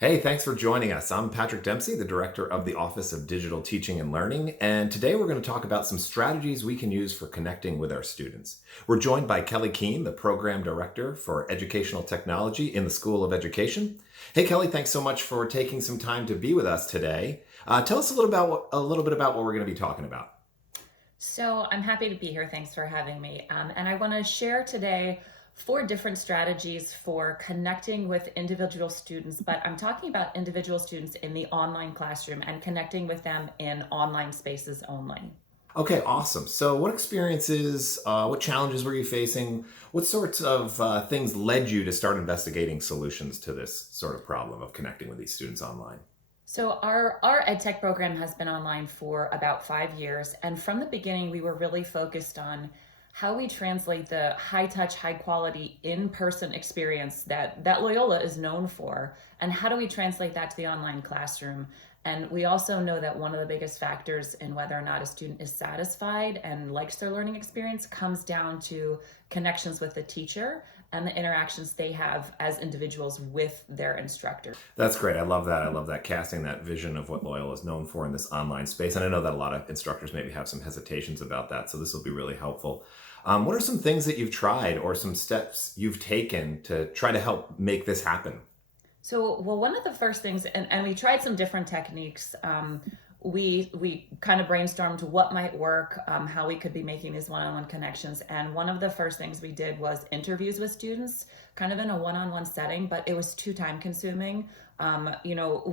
Hey, thanks for joining us. I'm Patrick Dempsey, the Director of the Office of Digital Teaching and Learning, and today we're going to talk about some strategies we can use for connecting with our students. We're joined by Kelly Keane, the Program Director for Educational Technology in the School of Education. Hey, Kelly, thanks so much for taking some time to be with us today. Tell us a little bit about what we're going to be talking about. So I'm happy to be here. Thanks for having me. And I want to share today four different strategies for connecting with individual students, but I'm talking about individual students in the online classroom and connecting with them in online spaces only. Okay, awesome. So, what experiences, what challenges were you facing? What sorts of things led you to start investigating solutions to this sort of problem of connecting with these students online? So our EdTech program has been online for about 5 years, and from the beginning, we were really focused on how we translate the high touch, high quality in person experience that Loyola is known for, and how do we translate that to the online classroom. And we also know that one of the biggest factors in whether or not a student is satisfied and likes their learning experience comes down to connections with the teacher and the interactions they have as individuals with their instructor. That's great. I love that. I love that casting that vision of what Loyola is known for in this online space. And I know that a lot of instructors maybe have some hesitations about that. So this will be really helpful. What are some things that you've tried or some steps you've taken to try to help make this happen? Well, one of the first things, and we tried some different techniques. We kind of brainstormed what might work, how we could be making these one-on-one connections. And one of the first things we did was interviews with students, kind of in a one-on-one setting, but it was too time consuming.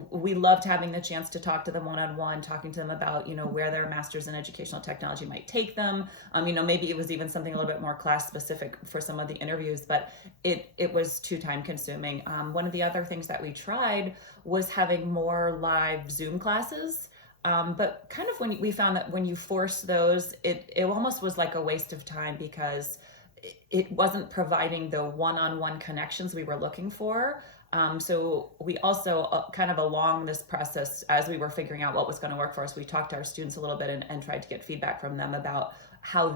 We loved having the chance to talk to them one-on-one, talking to them about, where their master's in educational technology might take them. Maybe it was even something a little bit more class specific for some of the interviews, but it was too time consuming. One of the other things that we tried was having more live Zoom classes. But kind of when we found that when you force those, it almost was like a waste of time because it wasn't providing the one-on-one connections we were looking for. So we also kind of along this process, as we were figuring out what was going to work for us, we talked to our students a little bit and tried to get feedback from them about how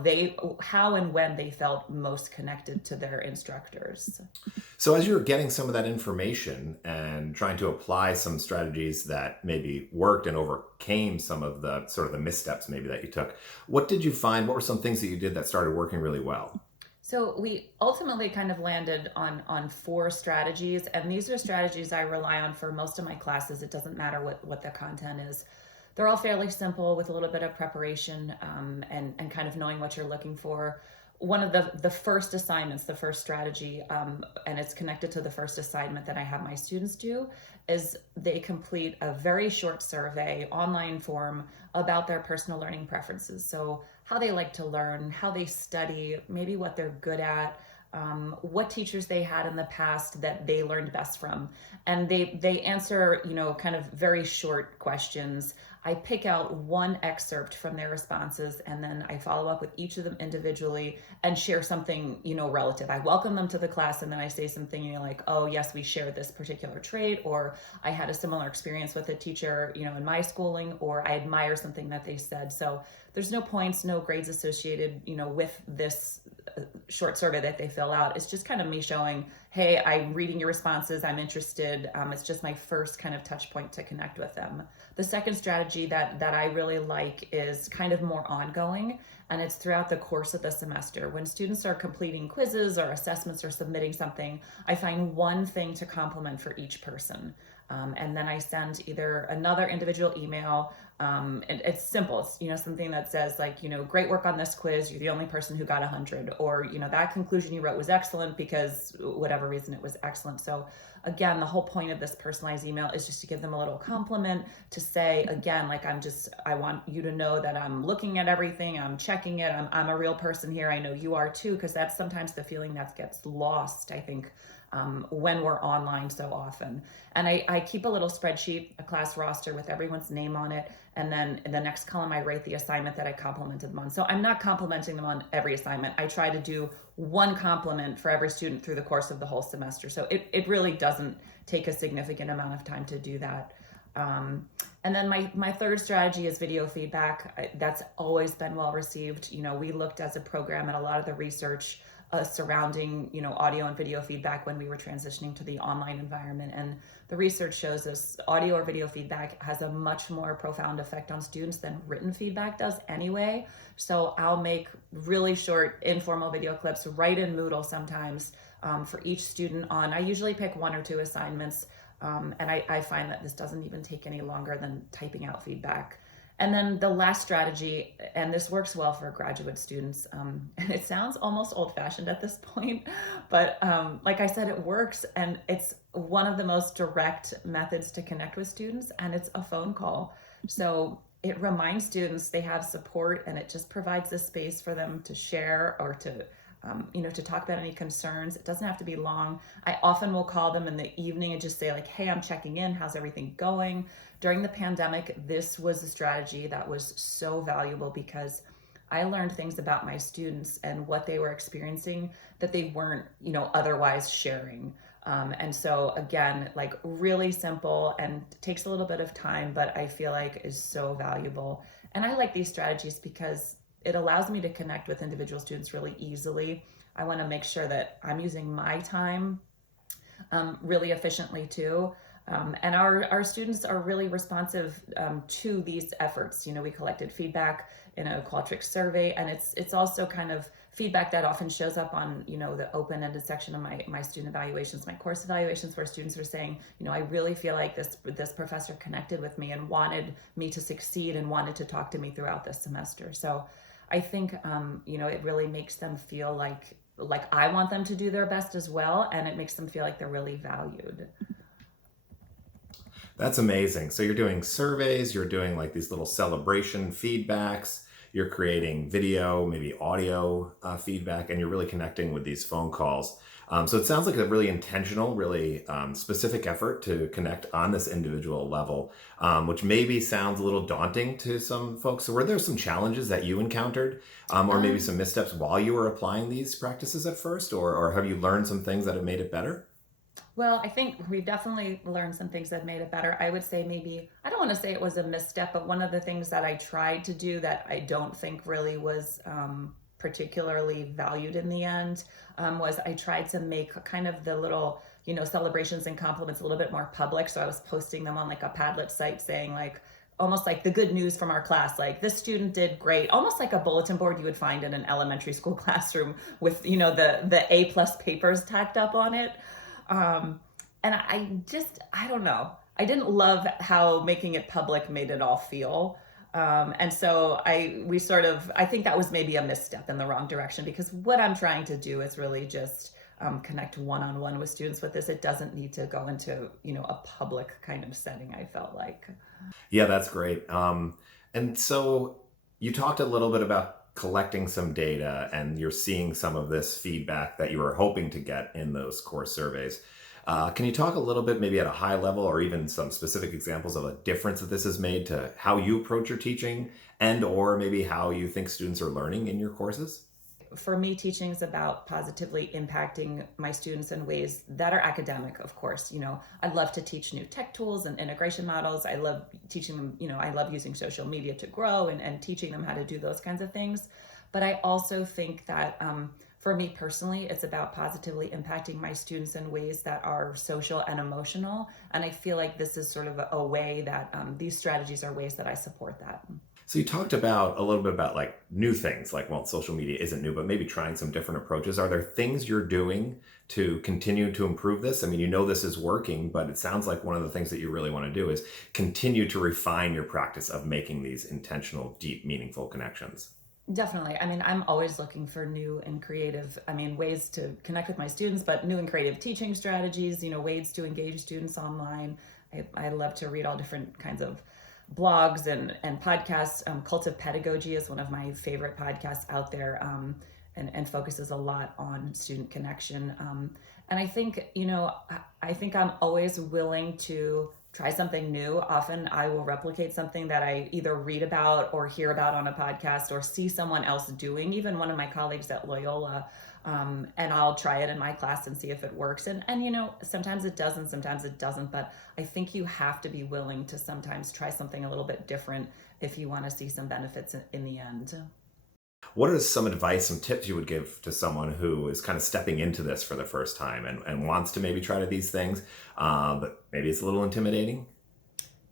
and when they felt most connected to their instructors. So, as you're getting some of that information and trying to apply some strategies that maybe worked and overcame some of the sort of the missteps maybe that you took, what did you find? What were some things that you did that started working really well? So we ultimately kind of landed on four strategies, and these are strategies I rely on for most of my classes. It doesn't matter what the content is. They're all fairly simple with a little bit of preparation, and kind of knowing what you're looking for. One of the first assignments, the first strategy, and it's connected to the first assignment that I have my students do, is they complete a very short survey, online form about their personal learning preferences. So how they like to learn, how they study, maybe what they're good at, what teachers they had in the past that they learned best from. And they answer, kind of very short questions. I pick out one excerpt from their responses, and then I follow up with each of them individually and share something, relative. I welcome them to the class, and then I say something, like, oh yes, we shared this particular trait, or I had a similar experience with a teacher, in my schooling, or I admire something that they said. So there's no points, no grades associated, with this short survey that they fill out. It's just kind of me showing, hey, I'm reading your responses, I'm interested. It's just my first kind of touch point to connect with them. The second strategy that I really like is kind of more ongoing, and it's throughout the course of the semester. When students are completing quizzes or assessments or submitting something, I find one thing to compliment for each person. And then I send either another individual email. And it's simple. It's, something that says like, great work on this quiz. You're the only person who got 100, or, that conclusion you wrote was excellent because whatever reason it was excellent. So again, the whole point of this personalized email is just to give them a little compliment, to say, again, like, I want you to know that I'm looking at everything. I'm checking it. I'm a real person here. I know you are too, because that's sometimes the feeling that gets lost, I think, when we're online so often. And I keep a little spreadsheet, a class roster with everyone's name on it. And then in the next column, I rate the assignment that I complimented them on. So I'm not complimenting them on every assignment. I try to do one compliment for every student through the course of the whole semester. So it really doesn't take a significant amount of time to do that. And then my third strategy is video feedback. That's always been well received. We looked as a program at a lot of the research surrounding, audio and video feedback when we were transitioning to the online environment. And the research shows us audio or video feedback has a much more profound effect on students than written feedback does anyway. So I'll make really short informal video clips right in Moodle sometimes for each student I usually pick one or two assignments. And I find that this doesn't even take any longer than typing out feedback. And then the last strategy, and this works well for graduate students, and it sounds almost old-fashioned at this point, but like I said, it works, and it's one of the most direct methods to connect with students, and it's a phone call. So it reminds students they have support, and it just provides a space for them to share or to talk about any concerns. It doesn't have to be long. I often will call them in the evening and just say like, hey, I'm checking in. How's everything going? During the pandemic, this was a strategy that was so valuable because I learned things about my students and what they were experiencing that they weren't, otherwise sharing. And so again, like really simple and takes a little bit of time, but I feel like is so valuable. And I like these strategies because it allows me to connect with individual students really easily. I want to make sure that I'm using my time really efficiently too. And our students are really responsive to these efforts. We collected feedback in a Qualtrics survey, and it's also kind of feedback that often shows up on the open-ended section of my student evaluations, my course evaluations, where students are saying, I really feel like this professor connected with me and wanted me to succeed and wanted to talk to me throughout this semester. So I think it really makes them feel like I want them to do their best as well, and it makes them feel like they're really valued. That's amazing. So you're doing surveys, you're doing like these little celebration feedbacks, you're creating video, maybe audio feedback, and you're really connecting with these phone calls. So it sounds like a really intentional, really specific effort to connect on this individual level, which maybe sounds a little daunting to some folks. So were there some challenges that you encountered or maybe some missteps while you were applying these practices at first, or have you learned some things that have made it better? Well, I think we've definitely learned some things that made it better. I would say maybe, I don't want to say it was a misstep, but one of the things that I tried to do that I don't think really was particularly valued in the end was I tried to make kind of the little, celebrations and compliments a little bit more public. So I was posting them on like a Padlet site saying like, almost like the good news from our class, like this student did great, almost like a bulletin board you would find in an elementary school classroom with, the A+ papers tacked up on it. And I don't know. I didn't love how making it public made it all feel. And so I think that was maybe a misstep in the wrong direction because what I'm trying to do is really just connect one-on-one with students with this. It doesn't need to go into, a public kind of setting, I felt like. Yeah, that's great. And so you talked a little bit about collecting some data and you're seeing some of this feedback that you were hoping to get in those course surveys. Can you talk a little bit, maybe at a high level, or even some specific examples of a difference that this has made to how you approach your teaching and or maybe how you think students are learning in your courses? For me, teaching is about positively impacting my students in ways that are academic, of course. I love to teach new tech tools and integration models. I love teaching them, I love using social media to grow and teaching them how to do those kinds of things. But I also think that for me personally, it's about positively impacting my students in ways that are social and emotional. And I feel like this is sort of a way that these strategies are ways that I support that. So you talked about a little bit about like new things, like, well, social media isn't new, but maybe trying some different approaches. Are there things you're doing to continue to improve this? I mean, this is working, but it sounds like one of the things that you really want to do is continue to refine your practice of making these intentional, deep, meaningful connections. Definitely. I mean, I'm always looking for new and creative, ways to connect with my students, but new and creative teaching strategies, ways to engage students online. I love to read all different kinds of blogs and podcasts. Cult of Pedagogy is one of my favorite podcasts out there and focuses a lot on student connection. And I think, I think I'm always willing to try something new. Often I will replicate something that I either read about or hear about on a podcast or see someone else doing, even one of my colleagues at Loyola. And I'll try it in my class and see if it works. And sometimes it does and sometimes it doesn't. But I think you have to be willing to sometimes try something a little bit different if you want to see some benefits in the end. What are some advice, some tips you would give to someone who is kind of stepping into this for the first time and wants to maybe try to these things, but maybe it's a little intimidating?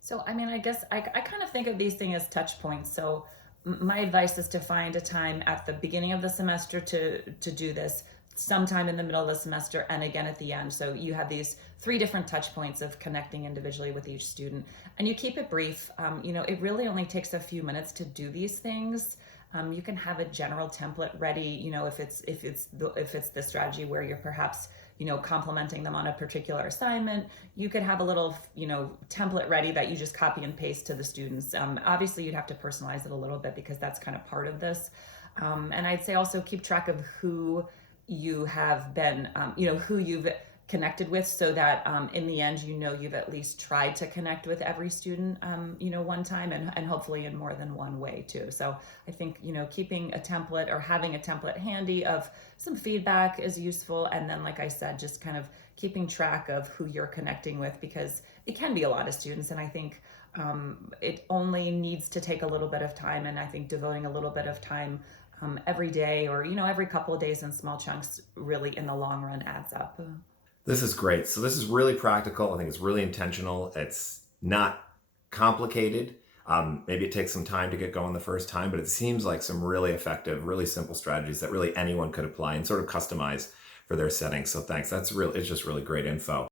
So, I mean, I guess I kind of think of these things as touch points. So, my advice is to find a time at the beginning of the semester to do this, sometime in the middle of the semester, and again at the end. So, you have these three different touch points of connecting individually with each student, and you keep it brief. It really only takes a few minutes to do these things. You can have a general template ready. If it's the strategy where you're perhaps complimenting them on a particular assignment, you could have a little template ready that you just copy and paste to the students. Obviously you'd have to personalize it a little bit because that's kind of part of this. And I'd say also keep track of who you have been, who you've connected with, so that in the end, you've at least tried to connect with every student, one time, and hopefully in more than one way too. So I think, keeping a template or having a template handy of some feedback is useful. And then, like I said, just kind of keeping track of who you're connecting with, because it can be a lot of students. And I think it only needs to take a little bit of time. And I think devoting a little bit of time every day, or, every couple of days in small chunks, really in the long run adds up. This is great. So this is really practical. I think it's really intentional. It's not complicated. Maybe it takes some time to get going the first time, but it seems like some really effective, really simple strategies that really anyone could apply and sort of customize for their setting. So thanks. It's just really great info.